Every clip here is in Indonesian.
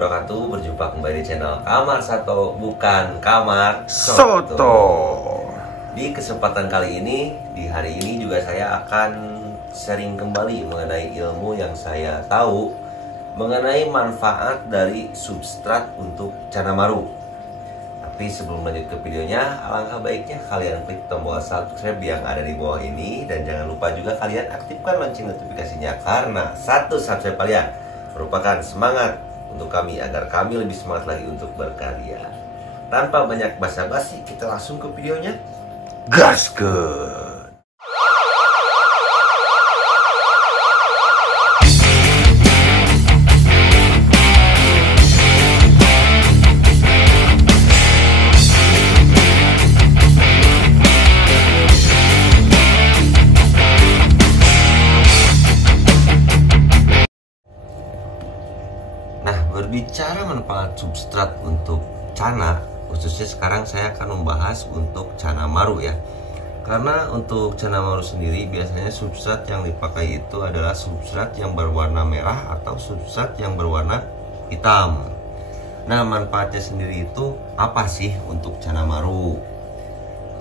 wabarakatuh. Berjumpa kembali di channel Kamar Sato, bukan Kamar Soto. Di kesempatan kali ini, di hari ini juga saya akan sharing kembali mengenai ilmu yang saya tahu mengenai manfaat dari substrat untuk Canamaru. Tapi sebelum lanjut ke videonya, alangkah baiknya kalian klik tombol subscribe yang ada di bawah ini. Dan jangan lupa juga kalian aktifkan lonceng notifikasinya, karena satu subscribe kalian merupakan semangat untuk kami agar kami lebih semangat lagi untuk berkarya. Tanpa banyak basa-basi, kita langsung ke videonya. Gaskeun. Berbicara manfaat substrat untuk cana, khususnya sekarang saya akan membahas untuk Canamaru ya. Karena untuk Canamaru sendiri biasanya substrat yang dipakai itu adalah substrat yang berwarna merah atau substrat yang berwarna hitam. Nah, manfaatnya sendiri itu apa sih untuk Canamaru?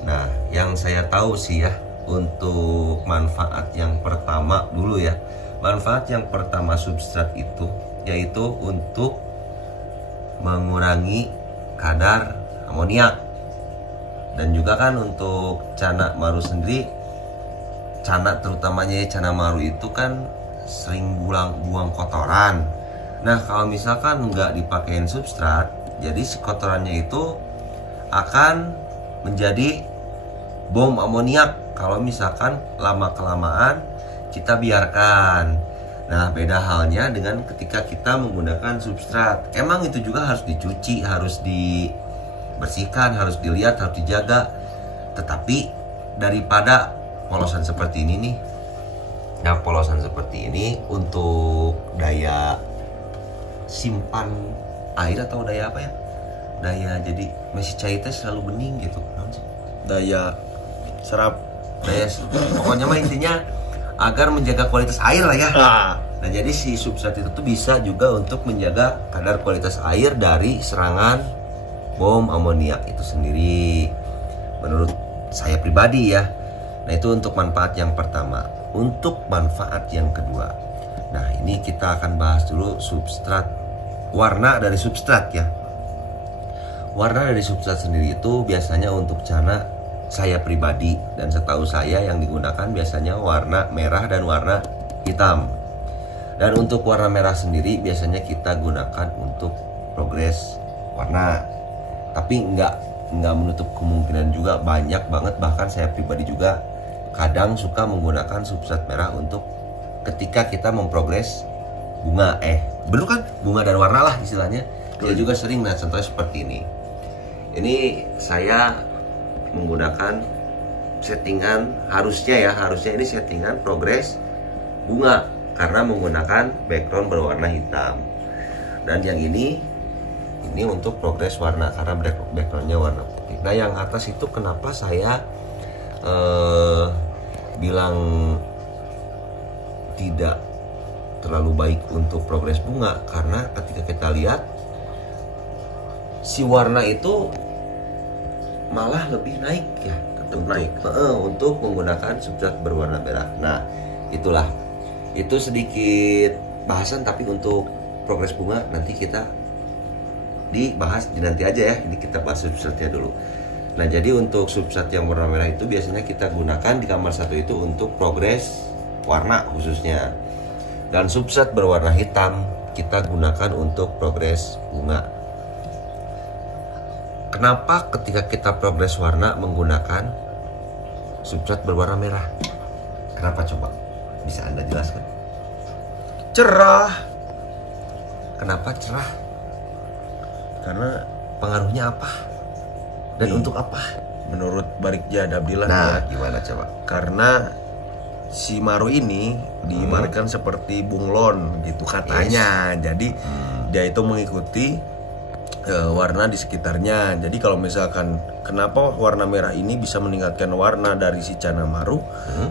Nah, yang saya tahu sih ya, untuk manfaat yang pertama dulu ya. Manfaat yang pertama substrat itu yaitu untuk mengurangi kadar amoniak. Dan juga kan untuk Canamaru sendiri, cana terutamanya Canamaru itu kan sering buang kotoran. Nah, kalau misalkan nggak dipakein substrat, jadi si kotorannya itu akan menjadi bom amoniak kalau misalkan lama-kelamaan kita biarkan. Nah, beda halnya dengan ketika kita menggunakan substrat. Emang itu juga harus dicuci, harus dibersihkan, harus dilihat, harus dijaga. Tetapi daripada polosan seperti ini nih, nah polosan seperti ini untuk daya simpan air atau daya apa ya? Daya jadi masih cairnya selalu bening gitu. Daya serap. Pokoknya mah intinya agar menjaga kualitas air lah ya. Nah, jadi si substrat itu tuh bisa juga untuk menjaga kadar kualitas air dari serangan bom amoniak itu sendiri. Menurut saya pribadi ya. Nah, itu untuk manfaat yang pertama. Untuk manfaat yang kedua, nah ini kita akan bahas dulu substrat. Warna dari substrat ya. Warna dari substrat sendiri itu biasanya untuk cana, saya pribadi dan setahu saya yang digunakan biasanya warna merah dan warna hitam. Dan untuk warna merah sendiri biasanya kita gunakan untuk progres warna. Tapi nggak menutup kemungkinan juga, banyak banget, bahkan saya pribadi juga kadang suka menggunakan substrat merah untuk ketika kita memprogres bunga. Bener kan? Bunga dan warna lah istilahnya. Dia juga sering, nah contohnya seperti ini. Ini saya menggunakan settingan, harusnya ini settingan progres bunga karena menggunakan background berwarna hitam. Dan yang ini untuk progres warna karena backgroundnya warna putih. Nah, yang atas itu kenapa saya bilang tidak terlalu baik untuk progres bunga, karena ketika kita lihat si warna itu malah lebih naik ya, untuk menggunakan substrat berwarna merah. Nah, itu sedikit bahasan, tapi untuk progres bunga nanti kita dibahas nanti aja ya. Ini kita bahas substratnya dulu. Nah, jadi untuk substrat yang warna merah itu biasanya kita gunakan di kamar satu itu untuk progres warna khususnya. Dan substrat berwarna hitam kita gunakan untuk progres bunga. Kenapa ketika kita progres warna menggunakan substrat berwarna merah? Kenapa coba? Bisa Anda jelaskan? Cerah. Kenapa cerah? Karena pengaruhnya apa? Dan untuk apa? Menurut Barikja Dabdilan ya, gimana coba? Karena si Maru ini diibaratkan seperti bunglon gitu katanya. Jadi dia itu mengikuti warna di sekitarnya. Jadi kalau misalkan kenapa warna merah ini bisa meningkatkan warna dari si Canamaru,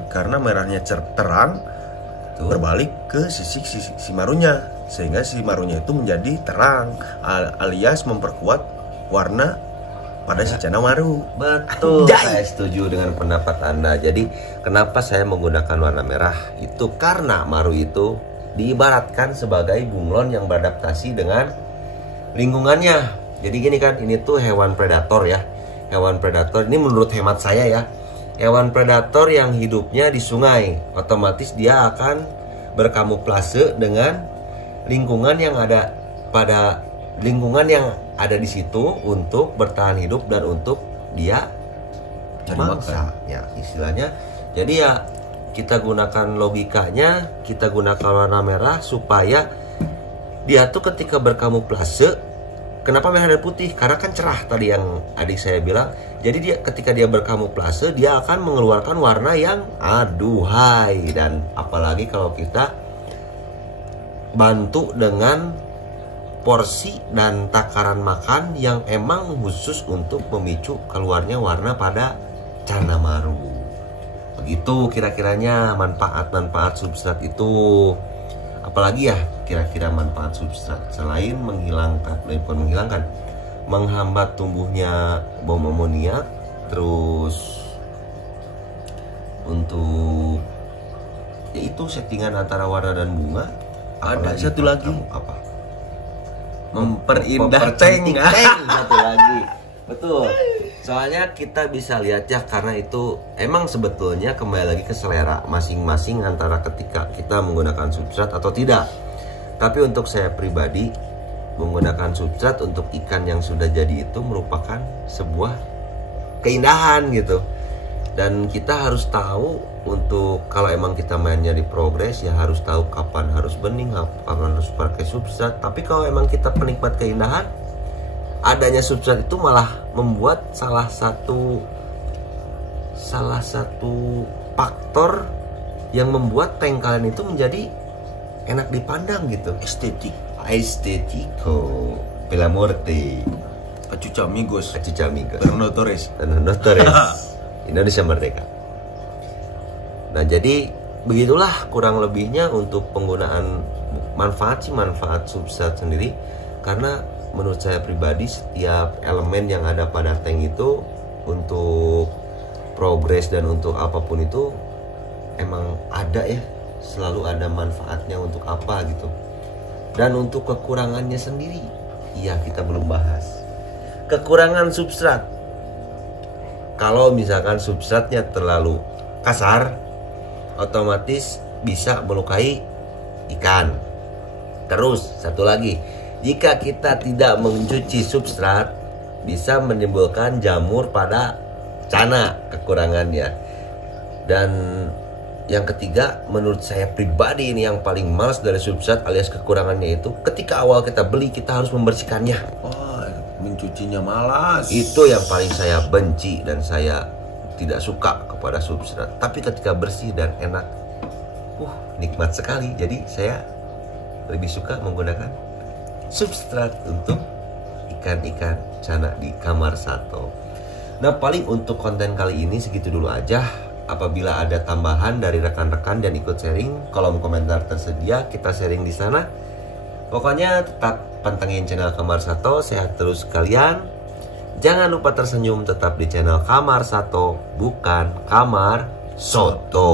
karena merahnya terang berbalik ke sisi si marunya. sehingga si marunya itu menjadi terang, alias memperkuat warna pada si Cana Maru. Betul, saya setuju dengan pendapat Anda. Jadi kenapa saya menggunakan warna merah? Itu karena maru itu diibaratkan sebagai bunglon yang beradaptasi dengan lingkungannya. Jadi gini kan, ini tuh hewan predator ya. Hewan predator ini menurut hemat saya ya. Hewan predator yang hidupnya di sungai, otomatis dia akan berkamuflase dengan lingkungan yang ada pada lingkungan yang ada di situ untuk bertahan hidup dan untuk dia mangsa ya istilahnya. Jadi ya kita gunakan logikanya, kita gunakan warna merah supaya dia tuh ketika berkamuflase. Kenapa merah dan putih? Karena kan cerah tadi yang adik saya bilang. Jadi dia ketika dia berkamuflase dia akan mengeluarkan warna yang aduhai. Dan apalagi kalau kita bantu dengan porsi dan takaran makan yang emang khusus untuk memicu keluarnya warna pada Cana Maru. Begitu kira-kiranya manfaat-manfaat substrat itu. Apalagi ya kira-kira manfaat substrat selain menghambat tumbuhnya bom amonia, terus untuk yaitu settingan antara warna dan bunga. Ada satu lagi apa? Memperindah tank satu lagi. Betul. Soalnya kita bisa lihat ya, karena itu emang sebetulnya kembali lagi ke selera masing-masing antara ketika kita menggunakan substrat atau tidak. Tapi untuk saya pribadi, menggunakan substrat untuk ikan yang sudah jadi itu merupakan sebuah keindahan gitu. Dan kita harus tahu untuk kalau emang kita mainnya di progres ya harus tahu kapan harus bening, kapan harus pakai substrat. Tapi kalau emang kita penikmat keindahan, adanya substrat itu malah membuat salah satu faktor yang membuat tank kalian itu menjadi enak dipandang gitu. Estetico Bella Morte, Acuca amigos, Fernando Torres Indonesia Merdeka. Nah jadi begitulah kurang lebihnya untuk penggunaan manfaat substrat sendiri. Karena menurut saya pribadi setiap elemen yang ada pada tank itu untuk progres dan untuk apapun itu emang ada ya, selalu ada manfaatnya untuk apa gitu. Dan untuk kekurangannya sendiri, iya kita belum bahas. Kekurangan substrat, kalau misalkan substratnya terlalu kasar, otomatis bisa melukai ikan. Terus satu lagi, jika kita tidak mencuci substrat, bisa menimbulkan jamur pada cana kekurangannya. Dan yang ketiga, menurut saya pribadi ini yang paling males dari substrat alias kekurangannya itu, ketika awal kita beli kita harus membersihkannya. Mencucinya malas. Itu yang paling saya benci dan saya tidak suka kepada substrat. Tapi ketika bersih dan enak, nikmat sekali. Jadi saya lebih suka menggunakan substrat untuk ikan-ikan cana di kamar Sato. Nah paling untuk konten kali ini segitu dulu aja. Apabila ada tambahan dari rekan-rekan dan ikut sharing, kolom komentar tersedia, kita sharing di sana. Pokoknya tetap pantengin channel Kamar Sato, sehat terus kalian. Jangan lupa tersenyum tetap di channel Kamar Sato, bukan Kamar Soto.